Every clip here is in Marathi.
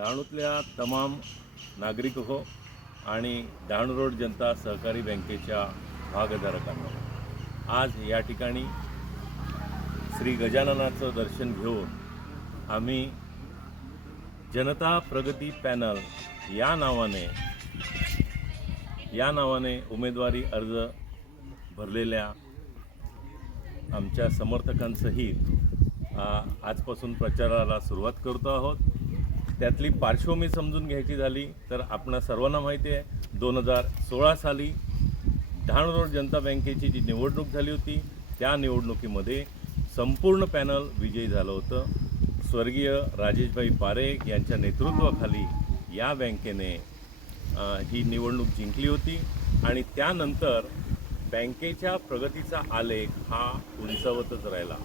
डहाणूतल्या तमाम नागरिक हो आणि डहाणू रोड जनता सहकारी बँकेच्या भागधारकांना आज या ठिकाणी श्री गजाननाचं दर्शन घेऊन आम्ही जनता प्रगती पॅनल या नावाने या नावाने उमेदवारी अर्ज भरलेल्या आमच्या समर्थकांसहित आजपासून प्रचाराला सुरुवात करतो आहोत. त्यातली पार्श्वभूमी समजून घ्यायची झाली तर आपणा सर्वांना माहिती आहे दोन हजार सोळा साली डहाणू रोड जनता बँकेची जी निवडणूक झाली होती त्या निवडणुकीमध्ये संपूर्ण पॅनल विजयी झालं होतं. स्वर्गीय राजेशभाई पारेख यांच्या नेतृत्वाखाली या बँकेने ही निवडणूक जिंकली होती आणि त्यानंतर बँकेच्या प्रगतीचा आलेख हा उंचावतच राहिला.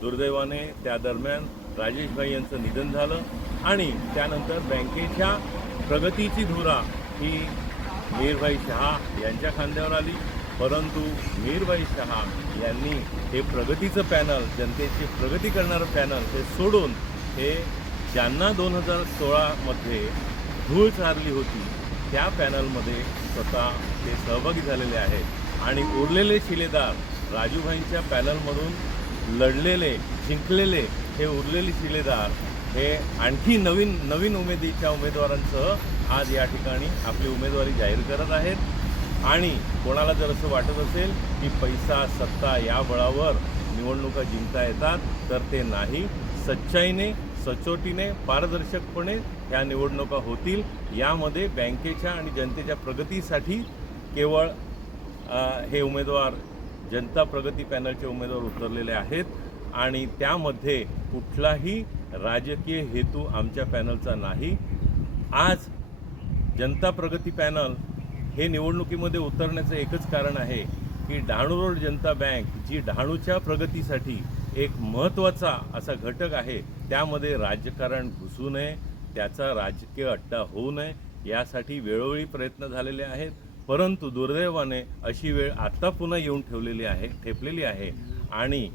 दुर्दैवाने त्या दरम्यान राजेशभाई यांचं निधन झालं आणि त्यानंतर बँकेच्या प्रगतीची धुरा ही मीरभाई शहा यांच्या खांद्यावर आली. परंतु मीरभाई शहा यांनी हे प्रगतीचं पॅनल जनतेची प्रगती करणारं पॅनल हे सोडून हे ज्यांना दोन हजार सोळामध्ये धूळ चारली होती त्या पॅनलमध्ये स्वतः ते सहभागी झालेले आहेत. आणि उरलेले शिलेदार राजूभाईंच्या पॅनलमधून लढलेले जिंकलेले हे उरलेले शिलेदार हे आणखी नवीन नवीन उमेदीच्या उमेदवारांसह आज या ठिकाणी आपली उमेदवारी जाहीर करत आहेत. आणि कोणाला जर असं वाटत असेल की पैसा सत्ता या बळावर निवडणुका जिंकता येतात तर ते नाही. सच्चाईने सचोटीने पारदर्शकपणे ह्या निवडणुका होतील. यामध्ये बँकेच्या आणि जनतेच्या प्रगतीसाठी केवळ हे उमेदवार जनता प्रगती पॅनलचे उमेदवार उतरलेले आहेत आणि त्यामध्ये कुठलाही राजकीय हेतू आमच्या पॅनलचा नाही. आज जनता प्रगती पॅनल हे निवडणुकीमध्ये उतरण्याचं एकच कारण आहे की डहाणू रोड जनता बँक जी डहाणूच्या प्रगतीसाठी एक महत्त्वाचा असा घटक आहे त्यामध्ये राजकारण घुसू नये त्याचा राजकीय अड्डा होऊ नये यासाठी वेळोवेळी प्रयत्न झालेले आहेत. परंतु दुर्दैवाने अशी वेळ आत्ता पुन्हा येऊन ठेवलेली आहे ठेपलेली आहे. आणि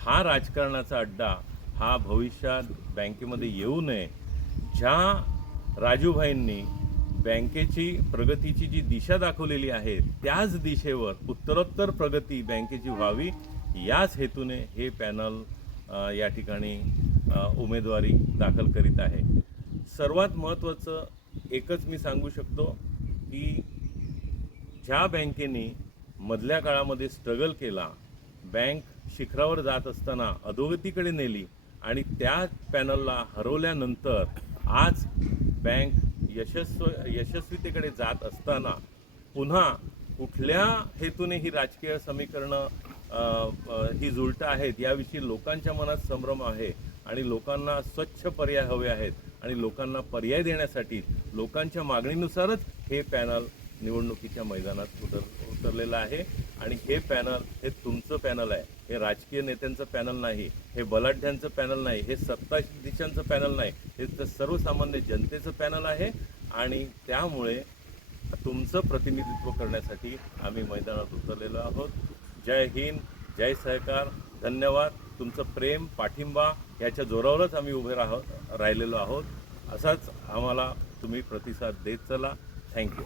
हा राजकारणाचा अड्डा हा भविष्यात बँकेमध्ये येऊ नये ज्या राजूभाईंनी बँकेची प्रगतीची जी दिशा दाखवलेली आहे त्याच दिशेवर उत्तरोत्तर प्रगती बँकेची व्हावी याच हेतूने हे पॅनल या ठिकाणी उमेदवारी दाखल करीत आहे. सर्वात महत्त्वाचं एकच मी सांगू शकतो की ज्या बँकेने मधल्या काळामध्ये स्ट्रगल केला बँक शिखरावर जात असताना अधोगतीकडे नेली आणि त्या पॅनलला हरवल्यानंतर आज बँक यशस्व यशस्वीतेकडे जात असताना पुन्हा कुठल्या हेतूने ही राजकीय समीकरणं ही जुळतं आहेत याविषयी लोकांच्या मनात संभ्रम आहे आणि लोकांना स्वच्छ पर्याय हवे आहेत आणि लोकांना पर्याय देण्यासाठी लोकांच्या मागणीनुसारच हे पॅनल निवडणुकीच्या मैदानात उतर उतरलेलं आहे. आणि हे पॅनल हे तुमचं पॅनल आहे. हे राजकीय नेत्यांचं पॅनल नाही. हे बलाढ्यांचं पॅनल नाही. हे सत्ताधीशांचं पॅनल नाही. हे तर सर्वसामान्य जनतेचं पॅनल आहे. आणि त्यामुळे तुमचं प्रतिनिधित्व करण्यासाठी आम्ही मैदानात उतरलेलो आहोत. जय हिंद जय सहकार. धन्यवाद. तुमचं प्रेम पाठिंबा याच्या जोरावरच आम्ही उभे राहो राहिलेलो आहोत. असाच आम्हाला तुम्ही प्रतिसाद देत चला. थँक्यू